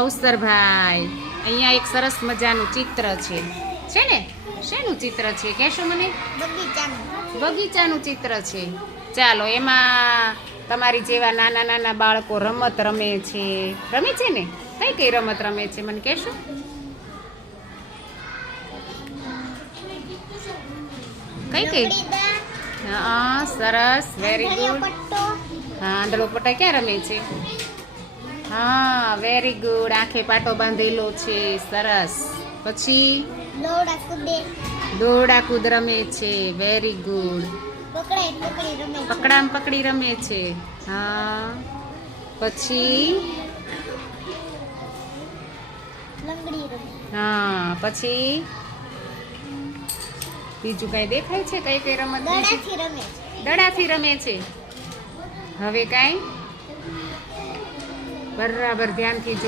અવસરભાઈ, અહીંયા એક સરસ મજાનું ચિત્ર છે ને? શેનું ચિત્ર છે કહેશો મને? બગીચાનું ચિત્ર છે. ચાલો, એમાં તમારી જેવા નાના નાના બાળકો રમત રમે છે ને? કઈ કઈ રમત રમે છે મને કહેશો? કઈ કઈ? હા, સરસ, વેરી ગુડ. હા, આંધળો પટ્ટા ક્યાં રમે છે? હા, વેરી ગુડ. આંખે પાટો બાંધેલો છે, સરસ. પછી દોરડા કૂદ રમે છે, વેરી ગુડ. પકડામ પકડી રમે છે. હા, પછી હા, પછી બીજું કઈ દેખાય છે? કઈ કઈ રમત? દડાથી રમે છે. હવે કઈ? બરાબર ધ્યાનથી જો.